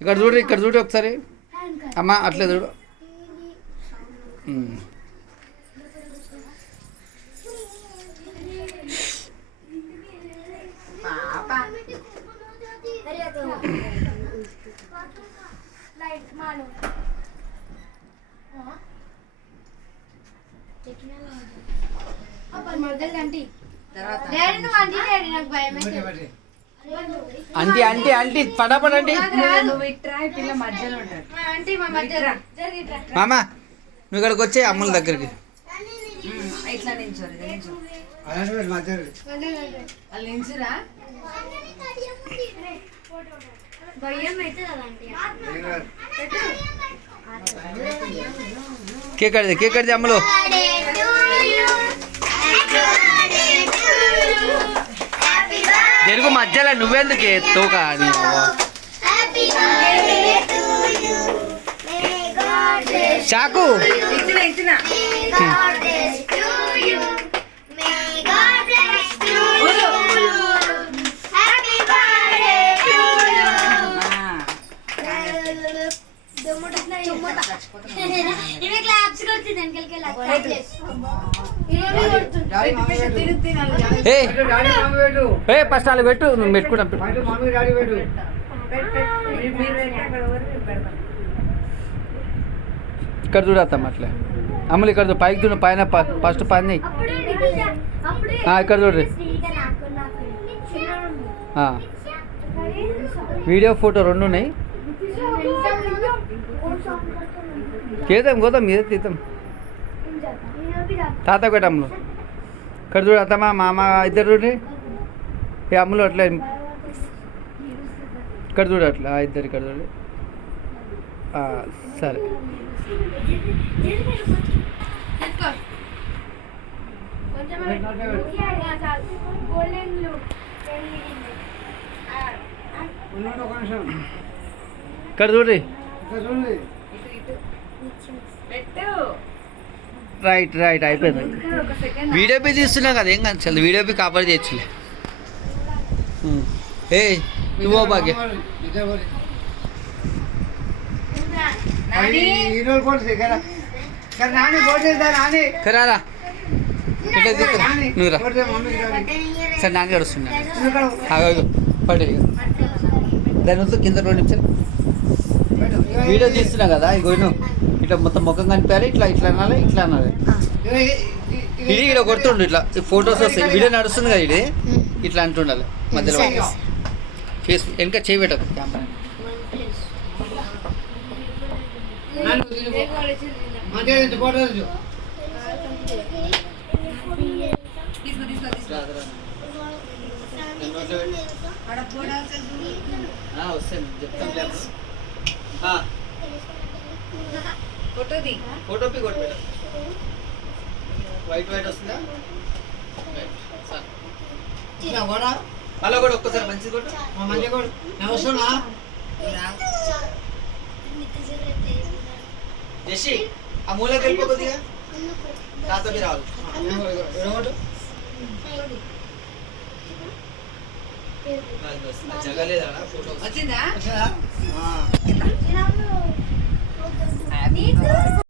ఇక్కడ చూడు, ఇక్కడ చూడు ఒకసారి అమ్మ, అట్లే చూడు. అంటీ అంటీ అంటీ పడపడండి మామ, నువ్వు ఇక్కడికి వచ్చే అమ్ముల దగ్గరికి. కేక్ కడితే, కేక్ కడితే అమ్మలు. తెలుగు మధ్యలో నువ్వెందుకు తోక అని. చాకు ఫస్ట్ వాళ్ళు పెట్టు, నువ్వు పెట్టుకుంటా. ఇక్కడ చూడతాం అట్లా అమ్ములు, ఇక్కడ పైకి చూడు, పైన ఫస్ట్ పని ఇక్కడ చూడ్రి. వీడియో ఫోటో రెండు ఉన్నాయి. కేదాం గోదాం మీద తీద్దాం. తాత ఒకటి అమ్ములు ఇక్కడ చూడు, అత్తమ్మ మామ ఇద్దరు చూడండి. ఏ అమ్ములు అట్లా ఇక్కడ చూడు, అట్లా ఇద్దరు ఇక్కడ చూడు. సరే ఇక్కడ చూడ్రి. రైట్ రైట్ అయిపోయింది. వీడియో పీ తీస్తున్నాం కదా, ఏం కాదు, చల్ వీడియో పీ కాపర్ చేయొచ్చులే. ఏ నువ్వు భాగ్య కరారా నువ్వు రా. సరే నాన్నగారు వస్తున్నా, పడే దాని వస్తూ కింద 2 నిమిషాలు వీడియో తీస్తున్నా కదా. ఇగో ఇట్లా మొత్తం ముఖం కనిపించాలి, ఇట్లా ఇట్లా అనాలి, ఇట్లా అనాలి. ఇది ఇక్కడ కొడుతుండు, ఇట్లా ఫొటోస్ వస్తాయి, వీడియో నడుస్తుంది కదా, ఇది ఇట్లా అంటుండాలి. మధ్యలో ఫేస్ వెనక చేయబెట్టదు కెమెరా. వస్తాను చెప్తాను. ఫోటో పీ కొట్టు మేడం. వైట్ వైట్ వస్తుందా? అలా కూడా ఒక్కసారి మంచిది కొట్టు. మంచిగా కొట్టు. వస్తున్నా జషి, ఆ మూలకి వెళ్ళిపో కొద్దిగా, తాతోటి రావాలి. జగలేదా ఫోటో వచ్చిందా?